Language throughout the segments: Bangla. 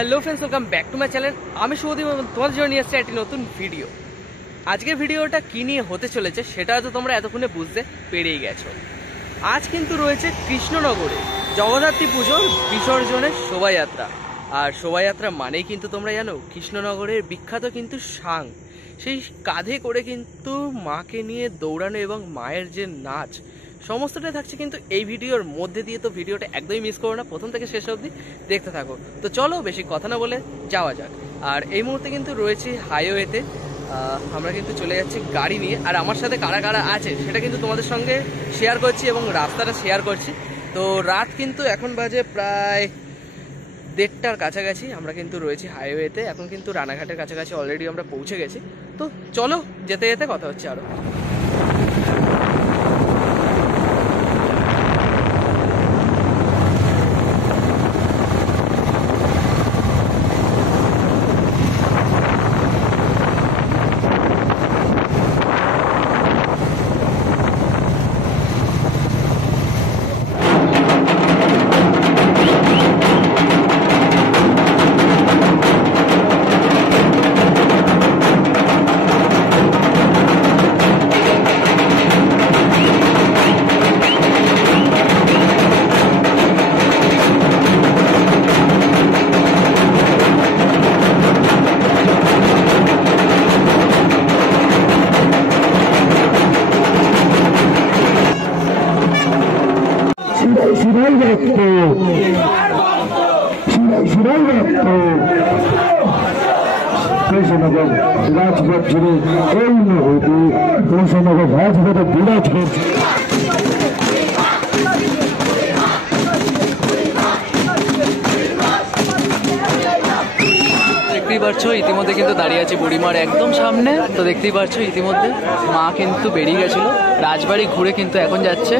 Hello friends, welcome back to my channel. আমি শুভদীপ এবং তোমাদের জন্য নিয়ে আসছি একটি নতুন ভিডিও। আজকের ভিডিওটা কী নিয়ে হতে চলেছে সেটা হয়তো তোমরা এতক্ষণে বুঝতে পেরেই গেছো। আজ কিন্তু রয়েছে কৃষ্ণনগরে জগদ্ধাত্রী পুজোর বিসর্জনের শোভাযাত্রা। আর শোভাযাত্রা মানেই কিন্তু তোমরা জানো কৃষ্ণনগরের বিখ্যাত কিন্তু সাং, সেই কাঁধে করে কিন্তু মাকে নিয়ে দৌড়ানো এবং মায়ের যে নাচ সমস্তটাই থাকছে কিন্তু এই ভিডিওর মধ্যে দিয়ে। তো ভিডিওটা একদমই মিস করো না, প্রথম থেকে শেষ অবধি দেখতে থাকো। তো চলো বেশি কথা না বলে যাওয়া যাক। আর এই মুহূর্তে কিন্তু রয়েছে হাইওয়েতে, আমরা কিন্তু চলে যাচ্ছি গাড়ি নিয়ে। আর আমার সাথে কারা কারা আছে সেটা কিন্তু তোমাদের সঙ্গে শেয়ার করছি এবং রাস্তাটা শেয়ার করছি। তো রাত কিন্তু এখন বাজে প্রায় 1:30টার কাছাকাছি। আমরা কিন্তু রয়েছি হাইওয়েতে, এখন কিন্তু রানাঘাটের কাছাকাছি অলরেডি আমরা পৌঁছে গেছি। তো চলো যেতে যেতে কথা হচ্ছে আরও। কৃষ্ণনগর রাজপথ জুড়ে এই মুহূর্তে কৃষ্ণনগর রাজপথে বিরাজ করছে। দেখতেই পাচ্ছ ইতিমধ্যে কিন্তু দাঁড়িয়ে আছে বুড়িমার একদম সামনে। তো দেখতেই পাচ্ছ ইতিমধ্যে মা কিন্তু বেরিয়ে গেছিল রাজবাড়ি ঘুরে, কিন্তু এখন যাচ্ছে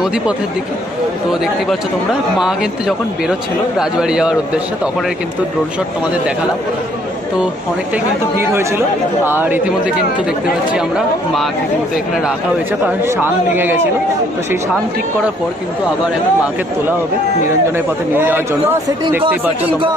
নদী পথের দিকে। তো দেখতেই পাচ্ছ তোমরা মা কিন্তু যখন বেরোচ্ছিল রাজবাড়ি যাওয়ার উদ্দেশ্যে তখনের কিন্তু ড্রোন শট তোমাদের দেখালাম। তো অনেকটাই কিন্তু ভিড় হয়েছিল। আর ইতিমধ্যে কিন্তু দেখতে পাচ্ছি আমরা মাকে কিন্তু এখানে রাখা হয়েছে, কারণ শান ভেঙে গেছিলো। তো সেই শান ঠিক করার পর কিন্তু আবার এখন মাকে তোলা হবে নিরঞ্জনের পথে নিয়ে যাওয়ার জন্য। দেখতেই পাচ্ছ তোমরা।